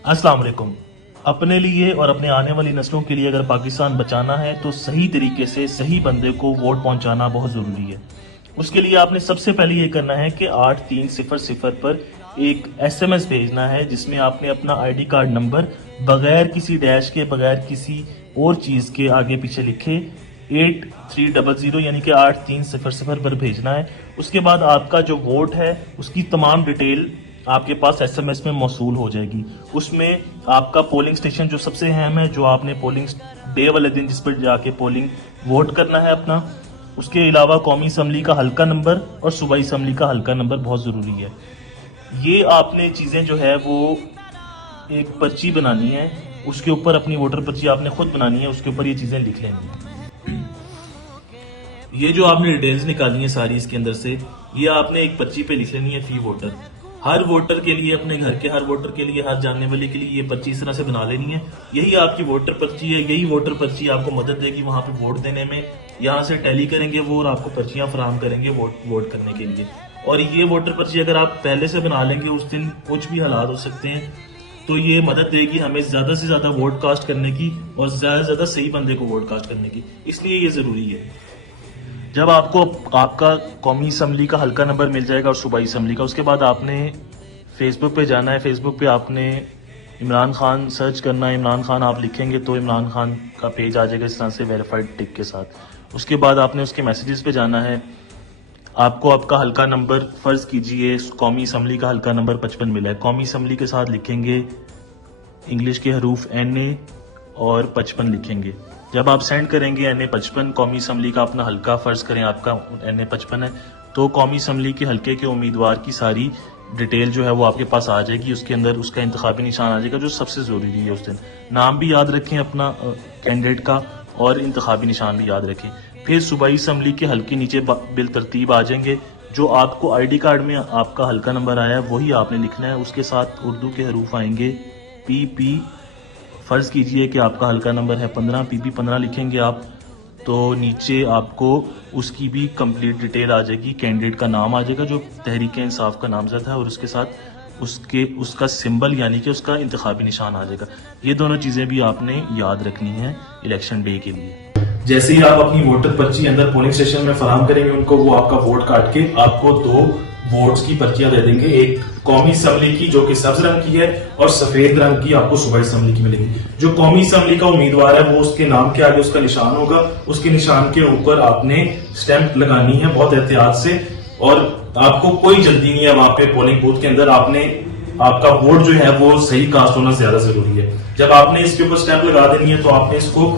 अस्सलाम वालेकुम। अपने लिए और अपने आने वाली नस्लों के लिए अगर पाकिस्तान बचाना है तो सही तरीके से सही बंदे को वोट पहुंचाना बहुत ज़रूरी है। उसके लिए आपने सबसे पहले ये करना है कि 8300 पर एक SMS भेजना है जिसमें आपने अपना ID कार्ड नंबर बगैर किसी डैश के, बगैर किसी और चीज़ के आगे पीछे लिखे 8300 यानी कि 8300 पर भेजना है। उसके बाद आपका जो वोट है उसकी तमाम डिटेल आपके पास SMS में मौसूल हो जाएगी। उसमें आपका पोलिंग स्टेशन जो सबसे अहम है, जो आपने पोलिंग डे वाले दिन जिस पर जाके पोलिंग वोट करना है अपना, उसके अलावा कौमी असम्बली का हल्का नंबर और सूबाई असम्बली का हल्का नंबर बहुत ज़रूरी है। ये आपने चीज़ें जो है वो एक पर्ची बनानी है, उसके ऊपर अपनी वोटर पर्ची आपने खुद बनानी है, उसके ऊपर ये चीज़ें लिख लेनी है। ये जो आपने डिटेल्स निकाली है सारी इसके अंदर से, ये आपने एक पर्ची पे लिख लेनी है फी वोटर। हर वोटर के लिए, अपने घर के हर वोटर के लिए, हर जानने वाले के लिए ये पर्ची इस तरह से बना लेनी है। यही आपकी वोटर पर्ची है। यही वोटर पर्ची आपको मदद देगी वहां पे वोट देने में। यहाँ से टैली करेंगे वो और आपको पर्चियां फराहम करेंगे वोट करने के लिए। और ये वोटर पर्ची अगर आप पहले से बना लेंगे, उस दिन कुछ भी हालात हो सकते हैं, तो ये मदद देगी हमें ज्यादा से ज्यादा वोट कास्ट करने की और ज्यादा से ज्यादा सही बंदे को वोट कास्ट करने की। इसलिए ये जरूरी है। जब आपको आपका कौमी असम्बली का हल्का नंबर मिल जाएगा और सूबाई असम्बली का, उसके बाद आपने फेसबुक पे जाना है। फेसबुक पे आपने इमरान खान सर्च करना है। इमरान खान आप लिखेंगे तो इमरान खान का पेज आ जाएगा इस तरह से वेरीफाइड टिक के साथ। उसके बाद आपने उसके मैसेजेस पे जाना है। आपको आपका हल्का नंबर, फ़र्ज़ कीजिए कौमी असम्बली का हल्का नंबर 55 मिला है। कौमी असम्बली के साथ लिखेंगे इंग्लिश के हरूफ NA और 55 लिखेंगे। जब आप सेंड करेंगे NA 55, कौमी असम्बली का अपना हल्का, फ़र्ज़ करें आपका NA 55 है, तो कौमी असम्बली के हल्के के उम्मीदवार की सारी डिटेल जो है वो आपके पास आ जाएगी। उसके अंदर उसका इंतखाबी निशान आ जाएगा जो सबसे ज़रूरी है उस दिन। नाम भी याद रखें अपना कैंडिडेट का और इंतखाबी निशान भी याद रखें। फिर सूबाई असम्बली के हल्के नीचे बिल तरतीब आ जाएंगे। जो आपको ID कार्ड में आपका हल्का नंबर आया है वही आपने लिखना है। उसके साथ उर्दू के हरूफ आएंगे PP। फ़र्ज़ कीजिए कि आपका हल्का नंबर है 15, PP 15 लिखेंगे आप, तो नीचे आपको उसकी भी कंप्लीट डिटेल आ जाएगी। कैंडिडेट का नाम आ जाएगा जो तहरीक-ए-इंसाफ का नामज़द है, और उसके साथ उसका सिंबल यानी कि उसका इंतखाबी निशान आ जाएगा। ये दोनों चीज़ें भी आपने याद रखनी है इलेक्शन डे के लिए। जैसे ही आप अपनी वोटर पर्ची अंदर पोलिंग स्टेशन में फराहम करेंगे उनको, वो आपका वोट काट के आपको 2 वोट्स की पर्चियां दे देंगे। एक कौमी असम्बली की जो कि सब्ज रंग की है और सफेद रंग की आपको सूबाई असम्बली की मिलेगी। जो कौमी असम्बली का उम्मीदवार है वो उसके नाम के आगे उसका निशान होगा, उसके निशान के ऊपर आपने स्टैंप लगानी है बहुत एहतियात से। और आपको कोई जल्दी नहीं है वहां पे पोलिंग बूथ के अंदर। आपका वोट जो है वो सही कास्ट होना ज्यादा जरूरी है। जब आपने इसके ऊपर स्टैंप लगा देनी है तो आपने इसको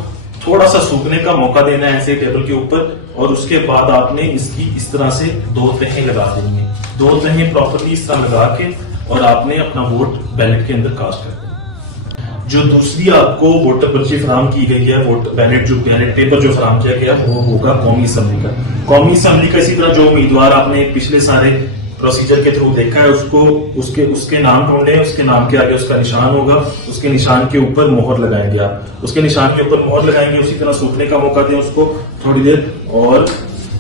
थोड़ा सा सूखने का मौका देना है ऐसे टेबल के ऊपर, और उसके बाद आपने इसकी इस तरह से 2 तहें लगा देनी है। 2 तहें प्रॉपरली इस तरह लगा के और आपने अपना वोट बैलेट के अंदर कास्ट कर देना। जो दूसरी आपको वोटर पर्ची फराहम की गई है, वोट बैलेट पेपर जो फराहम किया गया वो होगा कौमी असम्बली का। कौमी असम्बली का इसी तरह जो उम्मीदवार आपने पिछले सारे प्रोसीजर के थ्रू देखा है उसके नाम ढूंढे, उसके नाम के आगे उसका निशान होगा, उसके निशान के ऊपर मोहर लगाएंगे आप। उसके निशान के ऊपर मोहर लगाएंगे, उसी तरह सूखने का मौका दें उसको थोड़ी देर, और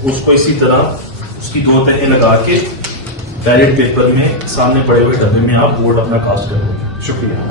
उसको इसी तरह उसकी 2 तहें लगा के बैलेट पेपर में सामने पड़े हुए डब्बे में आप वोट अपना कास्ट करोगे। शुक्रिया।